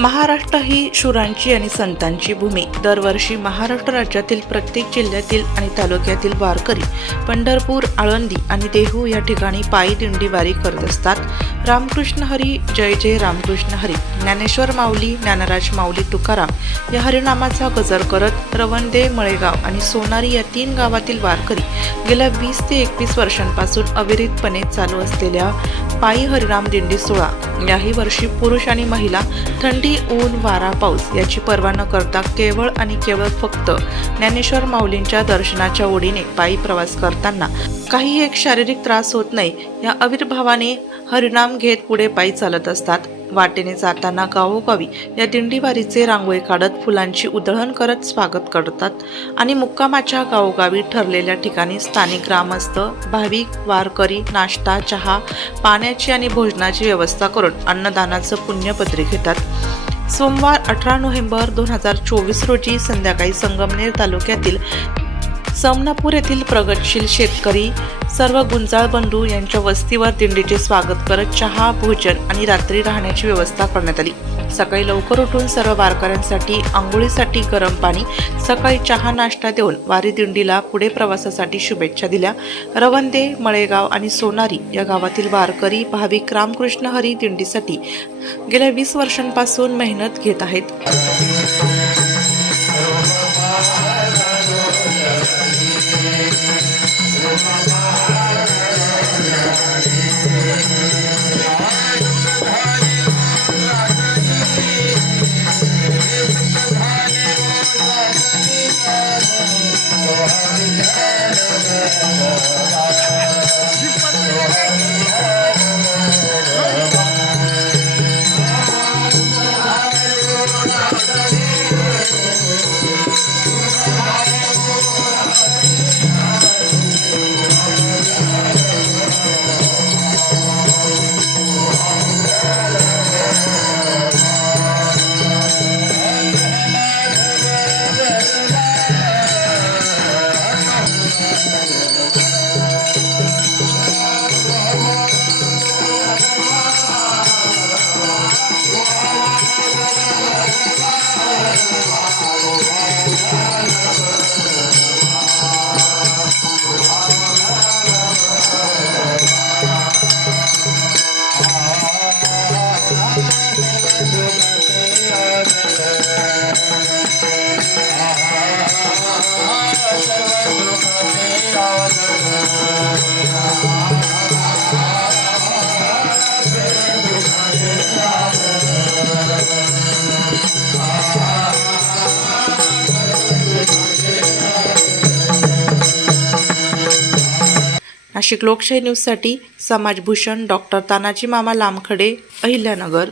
महाराष्ट्र ही शुरांची आणि संतांची भूमी. दरवर्षी महाराष्ट्र राज्यातील प्रत्येक जिल्ह्यातील आणि तालुक्यातील वारकरी पंढरपूर आळंदी आणि देहू या ठिकाणी पायी दिंडी वारी करत असतात. रामकृष्ण हरी जय जय रामकृष्ण हरी. ज्ञानेश्वर माऊली ज्ञानराज माऊली तुकाराम या हरिनामाचा गजर करत रवणदे मळेगाव आणि सोनारी या तीन गावातील वारकरी गेल्या वीस ते एकवीस वर्षांपासून अविरतपणे चालू असलेल्या पायी हरिराम दिंडी सोहळा. याही वर्षी पुरुष आणि महिला थंडी ऊन वारा पाऊस याची पर्वा न करता केवळ आणि केवळ फक्त ज्ञानेश्वर माऊलींच्या दर्शनाच्या ओढीने पायी प्रवास करताना काही एक शारीरिक त्रास होत नाही या आविर्भावाने हरिनाम घेत पुढे पायी चालत असतात. वाटेने जाताना गावोगावी या दिंडीवारीचे रांगोळी काढत फुलांची उधळण करत स्वागत करतात आणि मुक्कामाच्या गावोगावी ठरलेल्या ठिकाणी स्थानिक ग्रामस्थ भाविक वारकरी नाश्ता चहा पाण्याची आणि भोजनाची व्यवस्था करून अन्नदानाचं पुण्यपत्री घेतात. सोमवार अठरा नोव्हेंबर दोन हजार चोवीस रोजी संध्याकाळी संगमनेर तालुक्यातील समनापूर येथील प्रगतशील शेतकरी सर्व गुंजाळ बंधू यांच्या वस्तीवर दिंडीचे स्वागत करत चहा भोजन आणि रात्री राहण्याची व्यवस्था करण्यात आली. सकाळी लवकर उठून सर्व वारकऱ्यांसाठी आंघोळीसाठी गरम पाणी सकाळी चहा नाश्ता देऊन वारी दिंडीला पुढे प्रवासासाठी शुभेच्छा दिल्या. रवंदे मळेगाव आणि सोनारी या गावातील वारकरी भाविक रामकृष्ण हरी दिंडीसाठी गेल्या वीस वर्षांपासून मेहनत घेत आहेत. Oh, नाशिक लोकशाही न्यूजसाठी समाजभूषण डॉक्टर तानाजी मामा लामखडे अहिल्यानगर.